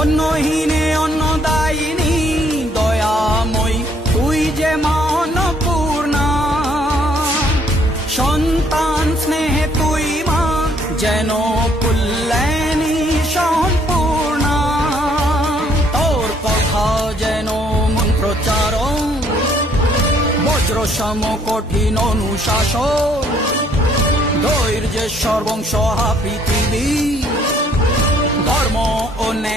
অন্নহীনে অন্নদায়িনী দয়াময়ী তুই যে মা অন্নপূর্ণা। সন্তান স্নেহে তুই মা যেন কল্যাণী সম্পূর্ণা। তোর কথা যেন মন্ত্রোচ্চারণ, বজ্র সম কঠিন অনুশাসন। ধৈর্যেশ্বর বংশ পৃথিবী, ধর্ম ও ন্যায়